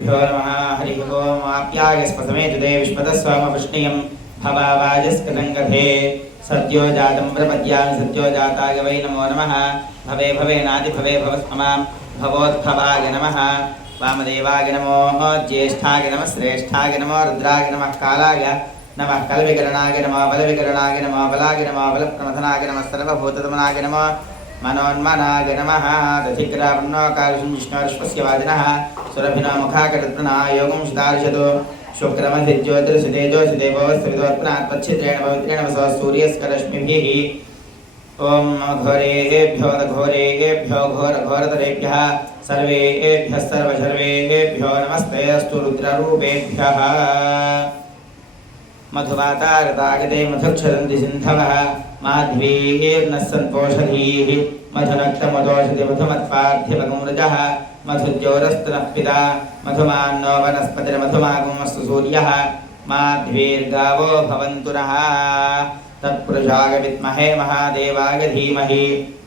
नमः हरि ओम आप्यायस्पतमे जुदे विश्वतस्वामपुष्णियं भवावाजस्कटङ्कथे सद्यो जातं प्रपद्यामि सद्यो जाताय वै नमो नमः भवे भवेनादि भवे भवस्ममां भवोद्भवाय नमः वामदेवाय नमो ज्येष्ठाय नमः श्रेष्ठाय नमो रुद्राय नमः कालाय नमः कलविकरणाय नमः बलविकरणाय नमः बलाय नमः बलप्रमथनाय नमः सर्वभूततमनाय नमः मनोन्मनाय नमः दधिग्रावण्णोकारुष्णविष्णोर्श्वस्य वाजिनः सुरभिनो मुखाकरत्मना योगं सुदार्शतु शुक्रमधिज्योतिर्षितेजोषिदेवोस्विदोत्पनात्पच्छिद्रेण पवित्रेण वसो सूर्यस्करश्मिभिः ॐ घोरेभ्यो घोरेभ्यो घोरघोरतरेभ्यः सर्वेभ्यः सर्वशर्वेभ्यो नमस्ते अस्तु रुद्ररूपेभ्यः मधुवातारतागते मधुक्षरन्ति सिन्धवः माध्वीर्नः सन्तोषधीः मधुनक्तमदोषधि मधुमत्पार्थिवगुमृजः मधुज्योरस्तनः पिता मधुमान्नो वनस्पतिर्मधुमागुमस्तु सूर्यः माध्वीर्गावो भवन्तु नः तत्पुरुषाय विद्महे महादेवाय धीमहि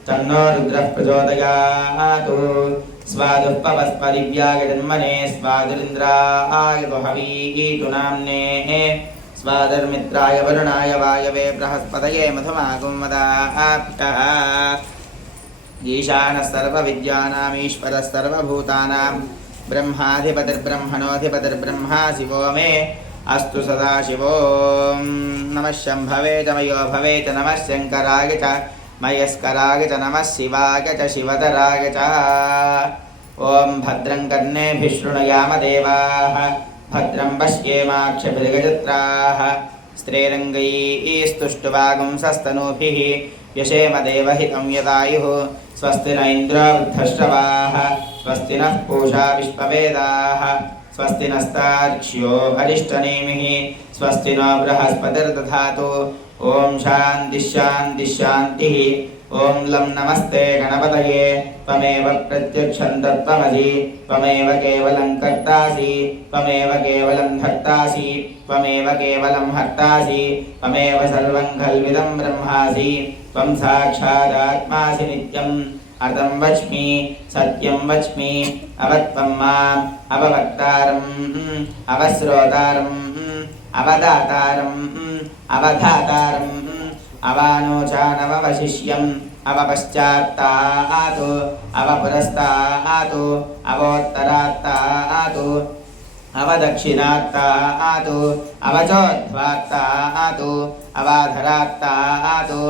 तन्नो रुद्रः प्रचोदयात् स्वादुःपवस्पदिव्याय जन्मने स्वादुरिन्द्राय दुहवीतु नाम्ने स्वादर्मित्राय वरुणाय वायवे बृहस्पतये मधुमागुमदाप्तः ईशानः सर्वविद्यानामीश्वरः सर्वभूतानां ब्रह्माधिपतिर्ब्रह्मणोऽधिपतिर्ब्रह्मा शिवो मे अस्तु सदाशिवो नमः शम्भवे च मयो भवे च नमः शङ्कराय च मयस्कराय च नमः शिवाय च शिवतराय च ॐ भद्रं कर्णेभिः शृणुयाम देवाः भद्रं पश्येमाक्षभिर्गजत्राः स्त्रीरङ्गैस्तुष्टुवागुंसस्तनूभिः यशेम देवहितं यदायुः स्वस्ति न इन्द्रो वृद्धश्रवाः स्वस्ति नः पूषा विश्ववेदाः स्वस्ति नस्तार्क्ष्यो अरिष्टनेमिः स्वस्ति नो बृहस्पतिर्दधातु ॐ शान्तिः शान्तिः शान्तिः ॐ लं नमस्ते गणपतये त्वमेव प्रत्यक्षं तत्त्वमसि त्वमेव केवलं कर्तासि त्वमेव केवलं भक्तासि त्वमेव केवलं हर्तासि त्वमेव सर्वं खल्विदं ब्रह्मासि त्वं साक्षादात्मासि नित्यम् अर्थं वच्मि सत्यं वच्मि अवत्वं माम् अववक्तारम् अवश्रोतारम् अवदातारम् अवधातारम् अवानोचानववशिष्यम् अवपश्चात्तातु अवपुरस्तातु अवोत्तरात्तातु अवदक्षिणात्तातु अवचोध्वात्तातु अवाधरात्तातु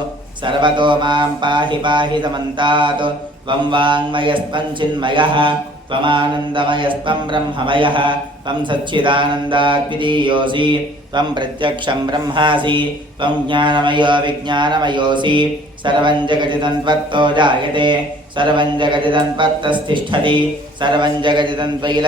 सर्वतो मां पाहि पाहि समन्तात् त्वं वाङ्मयस्त्वं चिन्मयः त्वमानन्दमयस्त्वं ब्रह्ममयः त्वं सच्चिदानन्दाद्वितीयोऽसि त्वं प्रत्यक्षं ब्रह्मासि त्वं ज्ञानमयो विज्ञानमयोऽसि सर्वं जगदिदं त्वत्तो जायते सर्वं जगदिदं त्वत्तस्तिष्ठति सर्वं जगदिदं त्वयि